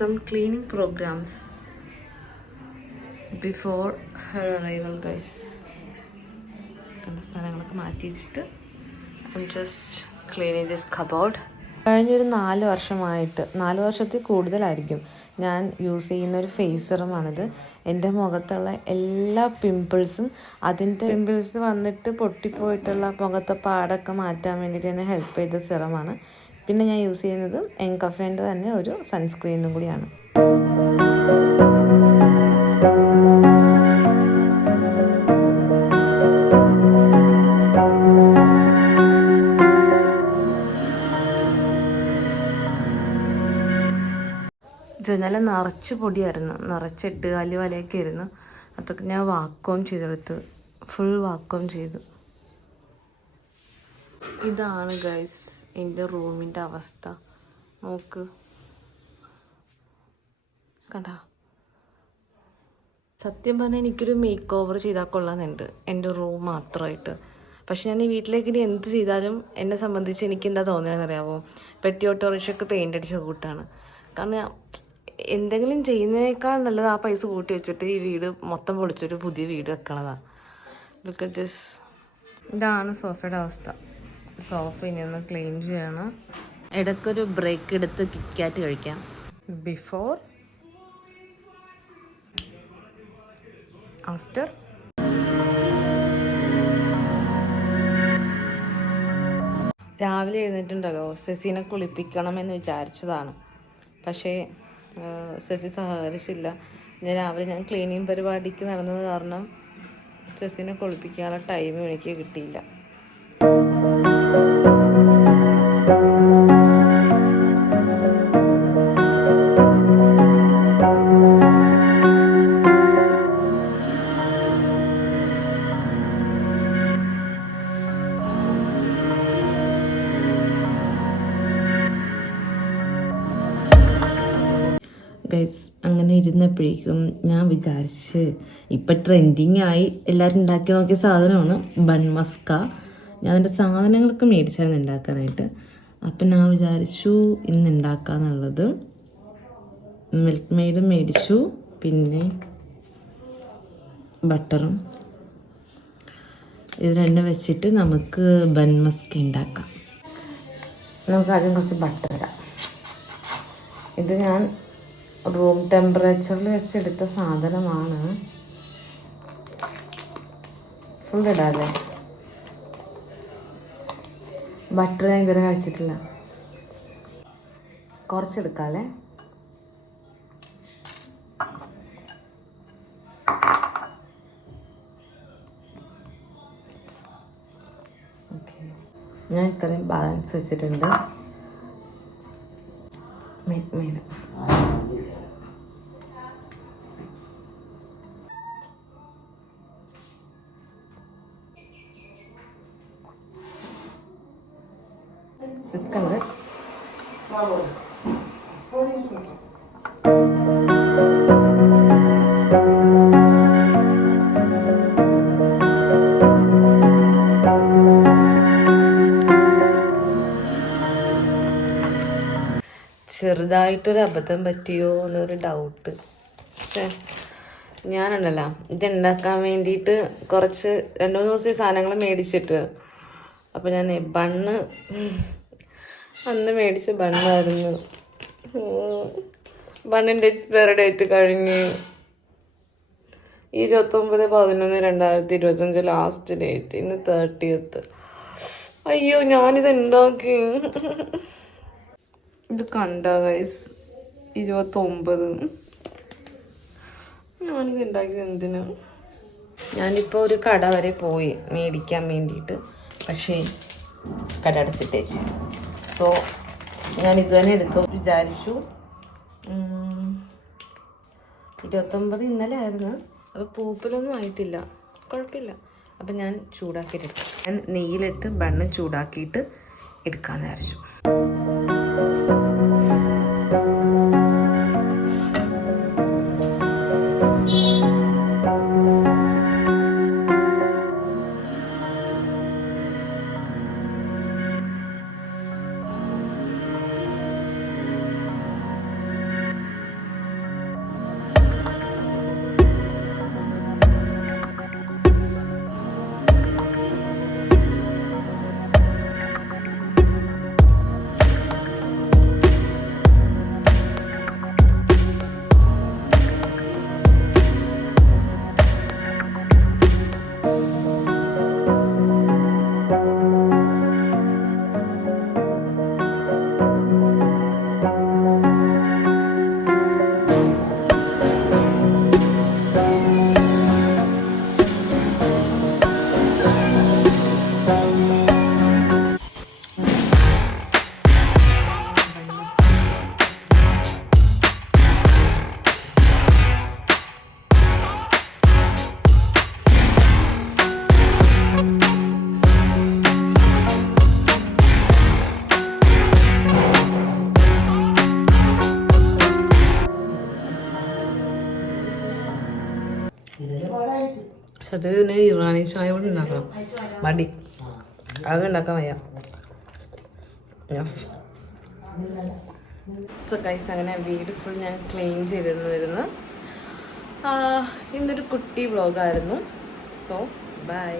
some cleaning programs before her arrival, guys. സാധനങ്ങളൊക്കെ മാറ്റി വെച്ചിട്ട് I'm just cleaning this cupboard. കഴിഞ്ഞൊരു 4 വർഷമായിട്ട് 4 വർഷത്തിൽ കൂടുതലായിരിക്കും ഞാൻ യൂസ് ചെയ്യുന്ന ഒരു ഫേസ് സിറമാണിത്. എൻ്റെ മുഖത്തുള്ള എല്ലാ പിമ്പിൾസും അതിൻ്റെ പിമ്പിൾസ് വന്നിട്ട് പൊട്ടിപ്പോയിട്ടുള്ള മുഖത്തെ പാടൊക്കെ മാറ്റാൻ വേണ്ടിയിട്ട് എന്നെ ഹെൽപ്പ് ചെയ്ത സിറമാണ്. പിന്നെ ഞാൻ യൂസ് ചെയ്യുന്നത് എൻകഫേൻ്റെ തന്നെ ഒരു സൺസ്ക്രീനും കൂടിയാണ്. ജനൽ നിറച്ച് പൊടിയായിരുന്നു, നിറച്ച് എട്ടുകാലി വലയൊക്കെ ആയിരുന്നു. അതൊക്കെ ഞാൻ വാക്വം ചെയ്തെടുത്ത്, ഫുൾ വാക്വം ചെയ്തു. ഇതാണ് ഗൈസ് എൻ്റെ റൂമിൻ്റെ അവസ്ഥ. നോക്ക്, കണ്ടാ? സത്യം പറഞ്ഞാൽ എനിക്കൊരു മേക്ക് ഓവർ ചെയ്താൽ കൊള്ളാമെന്നുണ്ട് എൻ്റെ റൂം മാത്രമായിട്ട്. പക്ഷെ ഞാൻ ഈ വീട്ടിലേക്ക് ഇനി എന്ത് ചെയ്താലും എന്നെ സംബന്ധിച്ച് എനിക്ക് എന്താ തോന്നുന്നതെന്നറിയാമോ? പെട്ടി ഓട്ടോറിക്ഷയ്ക്ക് പെയിൻ്റ് അടിച്ച കൂട്ടാണ്. കാരണം എന്തെങ്കിലും ചെയ്യുന്നതിനേക്കാൾ നല്ലത് ആ പൈസ കൂട്ടി വെച്ചിട്ട് ഈ വീട് മൊത്തം പൊളിച്ചൊരു പുതിയ വീട് വെക്കണതാണ്. Look at this. ഇതാണ് സോഫയുടെ അവസ്ഥ. സോഫ ഇനി ഒന്ന് ക്ലീൻ ചെയ്യണം. ഇടയ്ക്കൊരു ബ്രേക്ക് എടുത്ത് കിറ്റ്കാറ്റ് കഴിക്കാം. Before, after. രാവിലെ എഴുന്നേറ്റുണ്ടല്ലോ സെസിനെ കുളിപ്പിക്കണമെന്ന് വിചാരിച്ചതാണ്. പക്ഷേ സെസി സഹകരിച്ചില്ല. രാവിലെ ഞാൻ ക്ലീനിങ് പരിപാടിക്ക് നടന്നത് കാരണം സെസിനെ കുളിപ്പിക്കാനുള്ള ടൈം എനിക്ക് കിട്ടിയില്ല. ഗൈസ്, അങ്ങനെ ഇരുന്നപ്പോഴേക്കും ഞാൻ വിചാരിച്ച് ഇപ്പം ട്രെൻഡിങ് ആയി എല്ലാവരും ഉണ്ടാക്കി നോക്കിയ സാധനമാണ് ബൺ മസ്ക. ഞാൻ അതിൻ്റെ സാധനങ്ങളൊക്കെ മേടിച്ചായിരുന്നു ഉണ്ടാക്കാനായിട്ട്. അപ്പം ഞാൻ വിചാരിച്ചു ഇന്ന് ഉണ്ടാക്കാന്നുള്ളത്. മിൽക്ക് മെയ്ഡും മേടിച്ചു, പിന്നെ ബട്ടറും. ഇത് രണ്ടും വെച്ചിട്ട് നമുക്ക് ബൺ മസ്ക ഉണ്ടാക്കാം. നമുക്ക് ആദ്യം കുറച്ച് ബട്ടർ ഇടാം. ഇത് ഞാൻ റൂം ടെമ്പറേച്ചറിൽ വെച്ചെടുത്ത സാധനമാണ്. ഫുൾ ഇടാല്ലേ? ബട്ടർ ഞാൻ ഇതുവരെ കഴിച്ചിട്ടില്ല. കുറച്ചെടുക്കാല്ലേ? ഓക്കെ, ഞാൻ ഇത്രയും ബാലൻസ് വെച്ചിട്ടുണ്ട്. Milk made biscuit. ചെറുതായിട്ടൊരു അബദ്ധം പറ്റിയോ എന്നൊരു ഡൗട്ട്. പക്ഷേ ഞാനുണ്ടല്ലോ ഇതുണ്ടാക്കാൻ വേണ്ടിയിട്ട് കുറച്ച് 2-3 ദിവസം സാധനങ്ങൾ മേടിച്ചിട്ട്, അപ്പോൾ ഞാൻ ബണ്ണ് അന്ന് മേടിച്ച ബണ്ണായിരുന്നു. ബണ്ണിൻ്റെ എക്സ്പയറി ഡേറ്റ് കഴിഞ്ഞ് 29/11/2025 ലാസ്റ്റ് ഡേറ്റ്. ഇന്ന് 30th. അയ്യോ, ഞാനിത് ഉണ്ടാക്കി. ഇത് കണ്ട ഗൈസ്, 29. ഞാനിത് ഉണ്ടാക്കിയത് എന്തിനാ? ഞാനിപ്പോൾ ഒരു കട വരെ പോയി മേടിക്കാൻ വേണ്ടിയിട്ട്, പക്ഷേ കട അടച്ചിട്ടേച്ച്. സോ ഞാനിത് തന്നെ എടുത്തു വിചാരിച്ചു. 29 ഇന്നലെ ആയിരുന്നു. അപ്പോൾ പൂപ്പലൊന്നും ആയിട്ടില്ല, കുഴപ്പമില്ല. അപ്പം ഞാൻ ചൂടാക്കിയിട്ട് എടുത്തു. ഞാൻ നെയ്യിലിട്ട് ബണ്ണ് ചൂടാക്കിയിട്ട് എടുക്കാമെന്ന് വിചാരിച്ചു. സത്യത്തിൽ ഇതിന് ഇറാനി ചായ കൂടെ ഉണ്ടാക്കണം. മടി അത് ഉണ്ടാക്കാൻ വയ്യ. സോ ഗൈസ്, അങ്ങനെ വീട് ഫുൾ ഞാൻ ക്ലീൻ ചെയ്തിരുന്നു. ഇന്നൊരു കുട്ടി വ്ളോഗായിരുന്നു. So by.